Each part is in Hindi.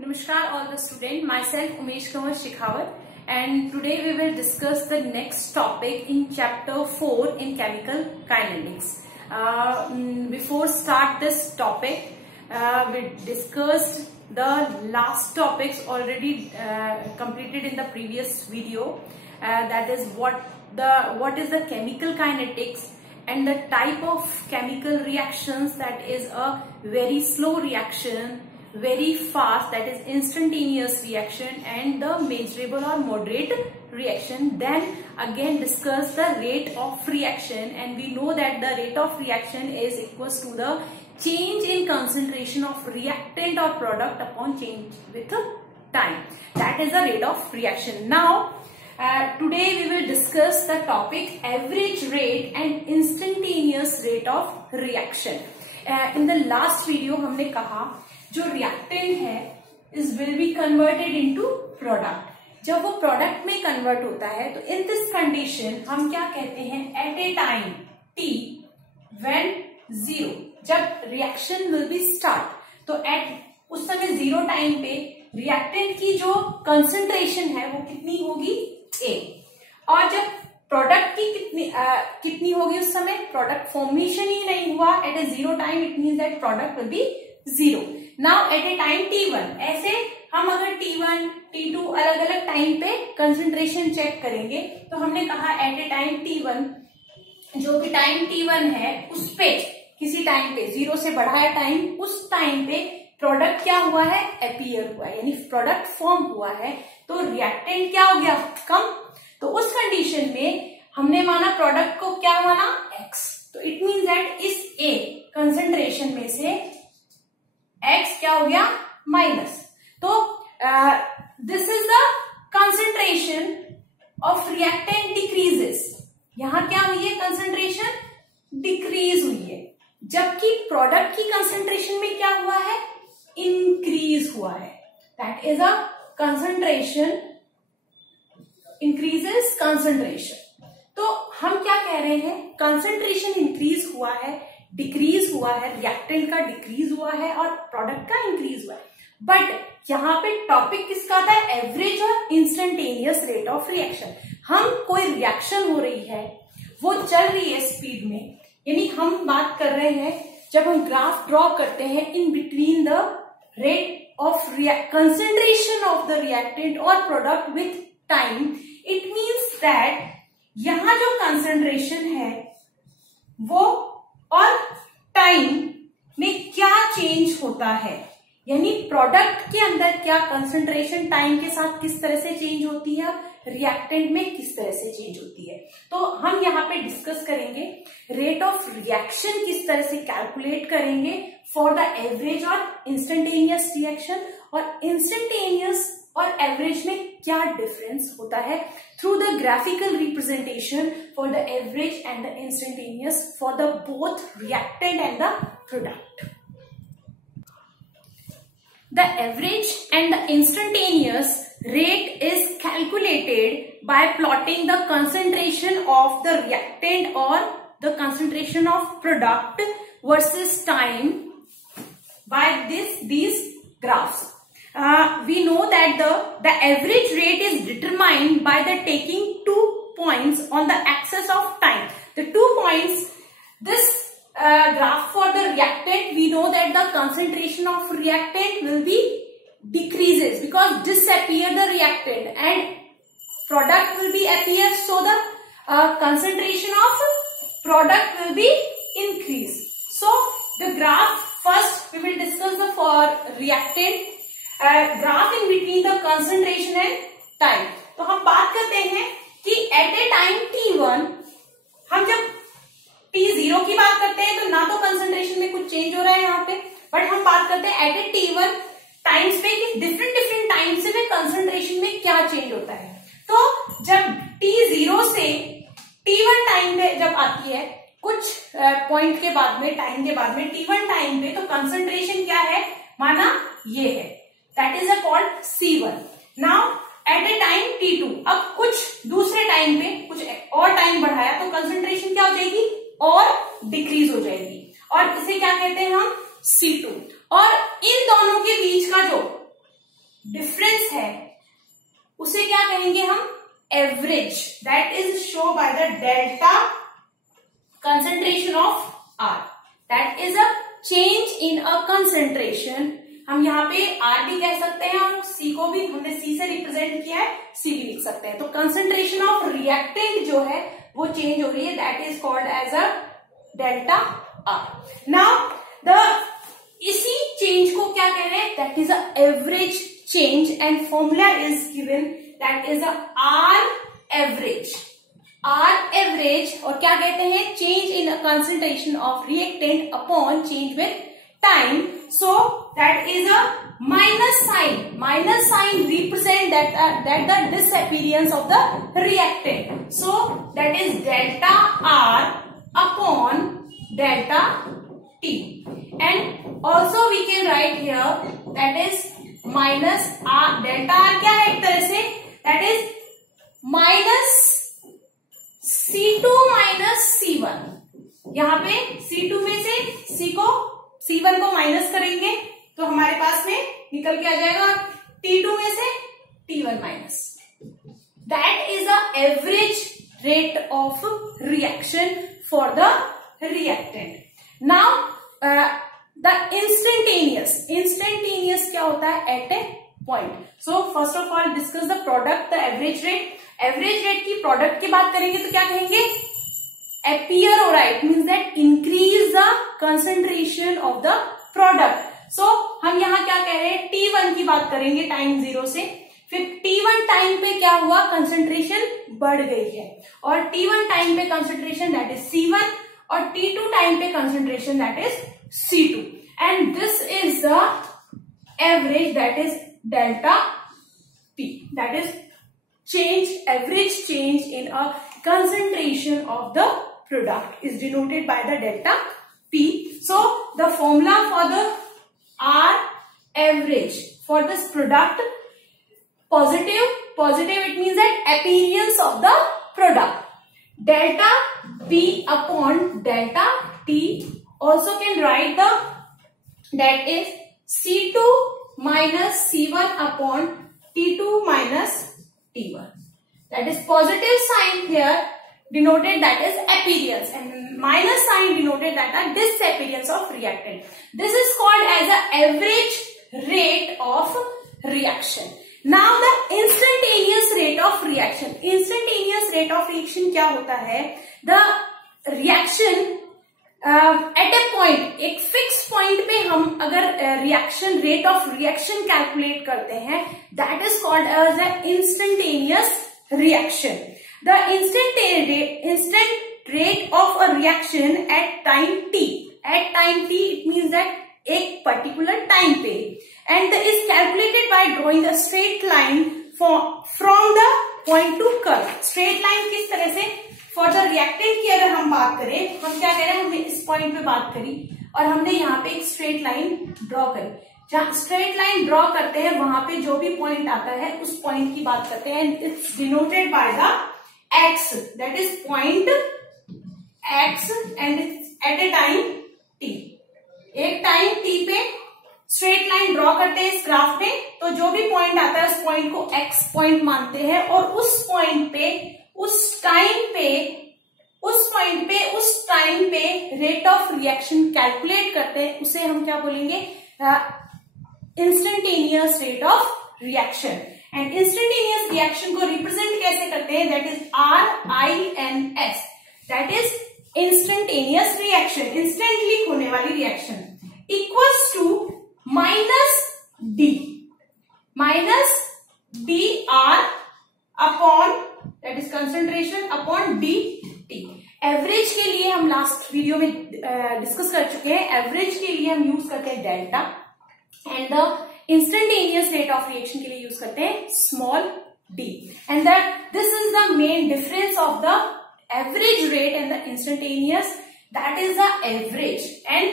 Namaskar all the students, myself Umesh Kumar Shekhawat, and today we will discuss the next topic in chapter 4 in chemical kinetics. Before start this topic, we discussed the last topics already completed in the previous video, that is what is the chemical kinetics and the type of chemical reactions, that is a very slow reaction, very fast, that is instantaneous reaction, and the measurable or moderate reaction. Then again discuss the rate of reaction, and we know that the rate of reaction is equals to the change in concentration of reactant or product upon change with time. That is the rate of reaction. Now today we will discuss the topic average rate and instantaneous rate of reaction. In the last video हमने कहा जो रिएक्टेंट है is will be converted into product. जब वो प्रोडक्ट में कन्वर्ट होता है तो इन दिस कंडीशन हम क्या कहते हैं, at a time t when zero, जब रिएक्शन विल बी स्टार्ट, तो एट उस समय जीरो टाइम पे रिएक्टेंट की जो कंसंट्रेशन है वो कितनी होगी, ए. और जब प्रोडक्ट की कितनी होगी उस समय, प्रोडक्ट फॉर्मेशन ही नहीं हुआ at a zero time, it means that product will be zero. Now at a time T1, ऐसे हम अगर T1, T2 अलग अलग टाइम पे कंसंट्रेशन चेक करेंगे तो हमने कहा एट ए टाइम T1, जो भी टाइम T1 है उस पे किसी टाइम पे जीरो से बढ़ाया टाइम, उस टाइम पे प्रोडक्ट क्या हुआ है, अपीयर हुआ है, यानी प्रोडक्ट फॉर्म हुआ है. तो रिएक्टेंट क्या हो गया, कम. तो उस कंडीशन में हमने माना प्रोडक्ट को क्या माना, X. तो इट मीन्स दैट इस A कंसंट्रेशन में से X क्या हो गया, माइनस. तो this is the concentration of reactant decreases. यहां क्या हुई है, कंसंट्रेशन डिक्रीज हुई है, जबकि प्रोडक्ट की कंसंट्रेशन में क्या हुआ है, इंक्रीज हुआ है. That is a concentration increases concentration. तो हम क्या कह रहे हैं, कंसंट्रेशन इंक्रीज हुआ है, डिक्रीज हुआ है, रिएक्टेंट का डिक्रीज हुआ है और प्रोडक्ट का इंक्रीज हुआ है. बट यहाँ पे टॉपिक किसका था, एवरेज और इंस्टेंटेनियस रेट ऑफ रिएक्शन. हम कोई रिएक्शन हो रही है, वो चल रही है स्पीड में, यानी हम बात कर रहे हैं जब हम ग्राफ ड्रॉ करते हैं in between the rate of concentration of the reactant और product with time. It means that यहां जो कंसंट्रेशन है वो और टाइम में क्या चेंज होता है, यानी प्रोडक्ट के अंदर क्या कंसंट्रेशन टाइम के साथ किस तरह से चेंज होती है, रिएक्टेंट में किस तरह से चेंज होती है. तो हम यहाँ पे डिस्कस करेंगे रेट ऑफ रिएक्शन किस तरह से कैलकुलेट करेंगे फॉर द एवरेज और इंस्टेंटेनियस रिएक्शन, और इंस्टेंटेनियस और एवरेज में क्या डिफरेंस होता है through the graphical representation for the average and the instantaneous for the both reactant and the product. The average and the instantaneous rate is calculated by plotting the concentration of the reactant or the concentration of product versus time by these graphs. We know that the average rate is determined by the taking 2 points on the axis of time. The 2 points, this graph for the reactant, we know that the concentration of reactant will be decreases because disappear the reactant and product will be appear, so the concentration of product will be increase. So the graph, first we will discuss the for reactant graph in between the concentration and time. तो हम बात करते हैं कि एट ए टाइम T1, हम जब T0 की बात करते हैं तो ना तो कंसंट्रेशन में कुछ चेंज हो रहा है यहाँ पे, बट हम बात करते हैं एट ए T1 टाइम्स पे कि डिफरेंट टाइम से कंसंट्रेशन में क्या चेंज होता है. तो जब T0 से T1 टाइम पे जब आती है, कुछ पॉइंट के बाद में, टाइम के बाद में T1 टाइम पे, तो कंसंट्रेशन क्या है, माना ये है, that is called C1. Now at a time T2, अब कुछ दूसरे टाइम पे कुछ और टाइम बढ़ाया तो कंसंट्रेशन क्या हो जाएगी, और डिक्रीज हो जाएगी, और इसे क्या कहते हैं हम, C2. और इन दोनों के बीच का जो डिफरेंस है उसे क्या कहेंगे हम, average. That is show by the delta concentration of R. That is a change in a concentration. हम यहाँ पे आर भी कह सकते हैं और सी को भी हमने सी से रिप्रेजेंट किया है, सी भी लिख सकते हैं. तो कंसंट्रेशन ऑफ रिएक्टेंट जो है वो चेंज हो रही है. That is called as a delta R. Now the इसी चेंज को क्या कह रहे हैं, that is a average change and formula is given, that is a R average. R average और क्या कहते हैं, change in concentration of reactant upon change with time. So that is a minus sign. Minus sign represent that the disappearance of the reactant. So that is delta R upon delta T. And also we can write here that is minus R. Delta R क्या है एक तरह से, that is minus C2 minus C1. यहाँ पे C2 में से C1 को माइनस करेंगे तो हमारे पास में निकल के आ जाएगा T2 में से T1 minus. That is the average rate of reaction for the reactant. Now the instantaneous क्या होता है, at a point. So first of all discuss the product, the average rate. Average rate की प्रोडक्ट की बात करेंगे तो क्या कहेंगे, appear हो रहा है, it means that increase the concentration of the product. So हम यहाँ क्या कह रहे हैं, T1 की बात करेंगे टाइम 0 से. फिर T1 टाइम पे क्या हुआ, कंसंट्रेशन बढ़ गई है, और T1 टाइम पे कंसंट्रेशन दैट इज C1 और T2 टाइम पे concentration that is C2. And this is the average that is delta P. That is change, average change in a concentration of the product is denoted by the delta P. So the formula for the R average for this product, positive it means that appearance of the product. Delta P upon delta T. Also can write the that is C2 minus C1 upon T2 minus T1. That is positive sign here denoted that is appearance, and minus sign denoted that the disappearance of reactant. This is called as the average rate of reaction. Now the instantaneous rate of reaction. Instantaneous rate of reaction क्या होता है, the reaction at a point, एक फिक्स पॉइंट पे हम अगर reaction rate of reaction calculate करते हैं, that is called as a instantaneous reaction. The instant rate of a reaction at time t. At time t it means that एक पर्टिकुलर टाइम पे, and is calculated by drawing a straight line from the point to curve. Straight line किस तरह से, फॉर द रिएक्टेंट की अगर हम बात करें, हम क्या कह रहे हैं, हमने इस पॉइंट पे बात करी और हमने यहाँ पे एक स्ट्रेट लाइन ड्रॉ करी. जहां स्ट्रेट लाइन ड्रॉ करते हैं वहां पे जो भी पॉइंट आता है उस पॉइंट की बात करते हैं. It's denoted by the x, that is point x, and at a time t. एक टाइम टी पे स्ट्रेट लाइन ड्रॉ करते हैं इस ग्राफ में, तो जो भी पॉइंट आता है उस पॉइंट को एक्स पॉइंट मानते हैं, और उस पॉइंट पे उस टाइम पे रेट ऑफ रिएक्शन कैलकुलेट करते हैं, उसे हम क्या बोलेंगे, instantaneous rate of reaction. And instantaneous reaction को रिप्रेजेंट कैसे करते हैं, that is RINS. That is instantaneous reaction, instantly होने वाली reaction, equals to minus DR upon that is concentration upon DT. Average के लिए हम लास्ट वीडियो में डिस्कस कर चुके हैं, एवरेज के लिए हम यूज करते हैं delta, and the instantaneous rate of reaction के लिए यूज करते हैं small d. And that this is the main difference of the average rate and the instantaneous, that is the average. And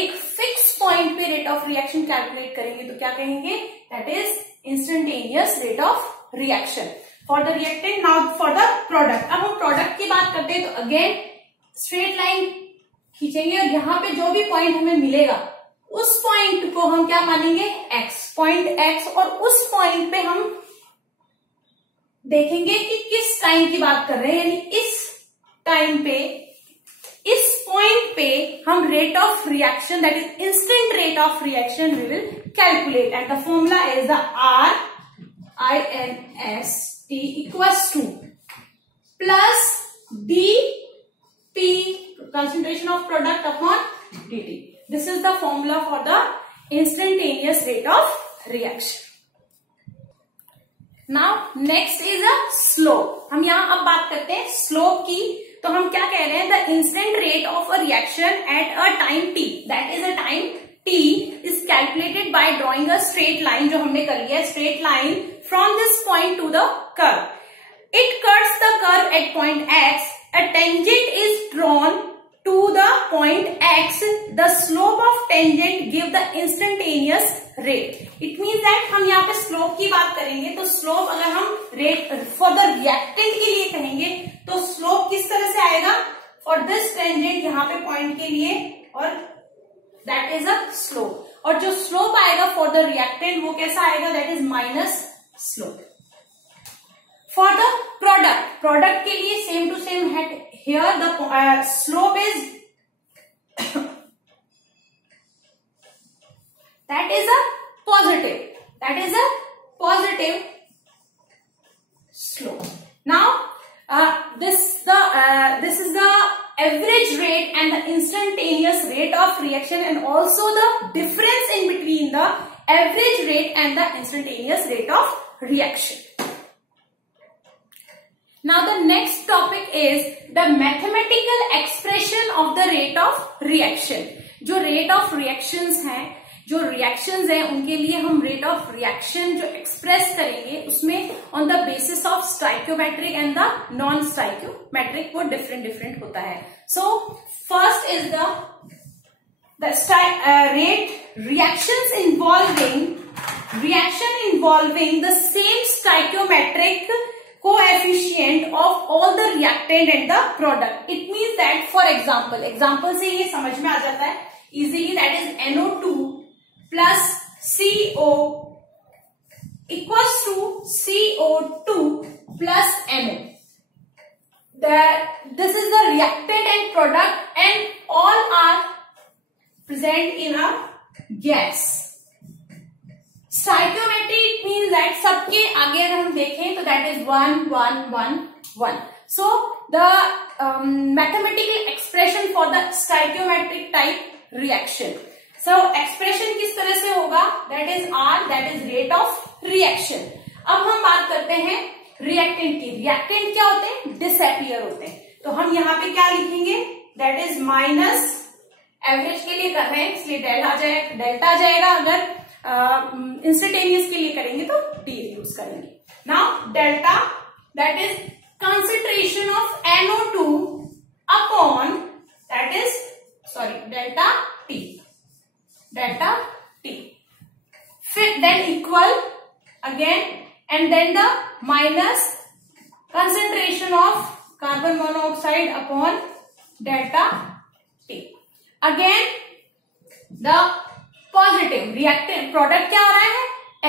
एक फिक्स पॉइंट पे रेट ऑफ रिएक्शन कैलकुलेट करेंगे तो क्या कहेंगे, that is instantaneous rate of reaction for the reactant. Now for the product. अब हम प्रोडक्ट की बात करते हैं तो अगेन स्ट्रेट लाइन खींचेंगे और यहाँ पे जो भी पॉइंट हमें मिलेगा उस पॉइंट को हम क्या मानेंगे, x, पॉइंट x, और उस पॉइंट पे हम देखेंगे कि किस टाइम की बात कर रहे हैं, यानी इस टाइम पे, इस पॉइंट पे हम rate of reaction, that is instant rate of reaction, we will calculate, and the formula is the RINST equals to plus DP, concentration of product, upon dt. This is the formula for the instantaneous rate of reaction. Now next is a slope. हम यहाँ अब बात करते हैं slope की. तो हम क्या कह रहे हैं, the instant rate of a reaction at a time t, that is a time t is calculated by drawing a straight line, जो हमने कर लिया है, straight line from this point to the curve. It cuts the curve at point x. A tangent is drawn to the point x. The slope of tangent give the instantaneous rate. It means that हम यहाँ पे slope की बात करेंगे, तो slope अगर हम rate for the reactant के लिए कहेंगे तो slope किस तरह से आएगा, for this tangent यहाँ पे point के लिए, और that is a slope. और जो slope आएगा for the reactant वो कैसा आएगा, that is minus slope. For the product के लिए same to same है. Here the slope is that is a positive slope. Now this is the average rate and the instantaneous rate of reaction, and also the difference in between the average rate and the instantaneous rate of reaction. Now the next topic is the mathematical expression of the rate of reaction. जो rate of reactions हैं, जो reactions हैं, उनके लिए हम rate of reaction जो express करेंगे उसमें on the basis of stoichiometric and the non-stoichiometric वो different होता है. So first is the rate reaction involving the same stoichiometric coefficient of all the reactant and the product. It means that, for example से ये समझ में आ जाता है easily, that is NO2 plus CO equals to CO2 plus NO. This is the reactant and product, and all are present in a gas. Stoichiometry means that सबके आगे अगर हम देखें तो that is 1 1 1 1. So the mathematical expression for the stoichiometric type reaction. So expression किस तरह से होगा, that is R, that is rate of reaction. अब हम बात करते हैं reactant की. reactant क्या होते हैं, disappear होते हैं. तो हम यहाँ पे क्या लिखेंगे, that is minus, average के लिए कर रहे हैं इसलिए डेल्टा आ जाएगा, अगर इंस्टेंटेनियस के लिए करेंगे तो डी यूज करेंगे. Now delta, that is concentration of NO2 upon, that is delta T. फिर then equal again, and then the minus concentration of carbon monoxide upon delta T. Again the positive reactant product क्या हो रहा है,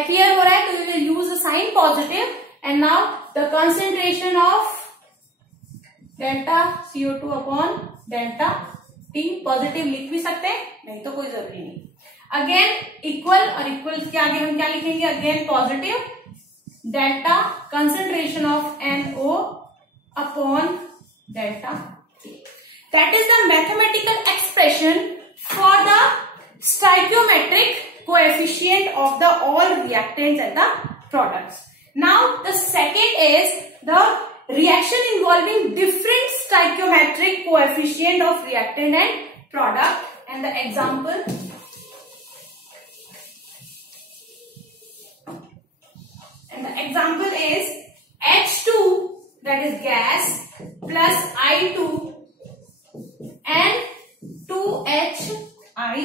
अपीयर हो रहा है, तो we will use the sign positive, and now the concentration of delta CO2 upon delta T. Positive लिख भी सकते हैं, नहीं तो कोई जरूरी नहीं. अगेन इक्वल, और इक्वल के आगे हम क्या लिखेंगे, again positive, delta concentration of NO upon delta T. That is the mathematical expression for the stoichiometric coefficient of the all reactants and the products. Now the second is the reaction involving different stoichiometric coefficient of reactant and product, and the example is H2, that is gas, plus I2 and 2HI,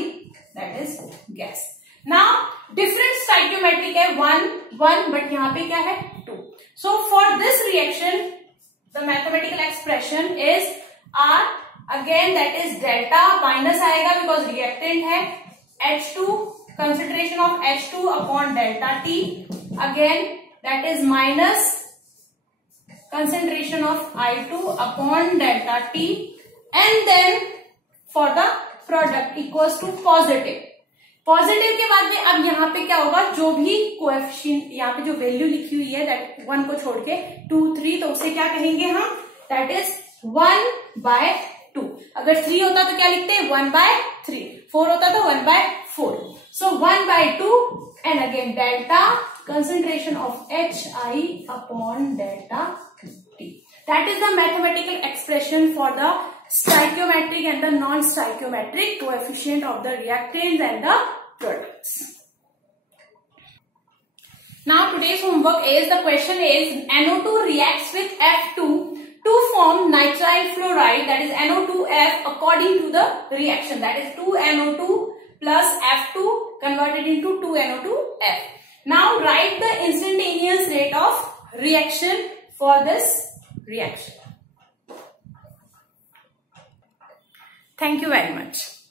that is gas. Now different stoichiometric है 1 but यहाँ पे क्या है 2. So for this reaction the mathematical expression is R, again that is delta, minus आएगा because reactant है, H2, concentration of H2 upon delta T. Again, that is minus concentration of I2 upon delta T. And then for the product equals to positive. Positive के बाद में अब यहाँ पे क्या होगा, जो भी कोएफिशिएंट यहाँ पे जो वैल्यू लिखी हुई है दैट 1 को छोड़ के 2, 3, तो उसे क्या कहेंगे हम, दैट इज 1/2. अगर 3 होता तो क्या लिखते हैं 1/3, 4 होता तो 1/4. सो 1/2 and again delta concentration of HI upon delta T. That is the mathematical expression for the stoichiometric and the non-stoichiometric coefficient of the reactants and the products. Now today's homework is, the question is, NO2 reacts with F2 to form nitrile fluoride, that is NO2F, according to the reaction, that is 2NO2 plus F2 converted into 2NO2F. Now write the instantaneous rate of reaction for this reaction. Thank you very much.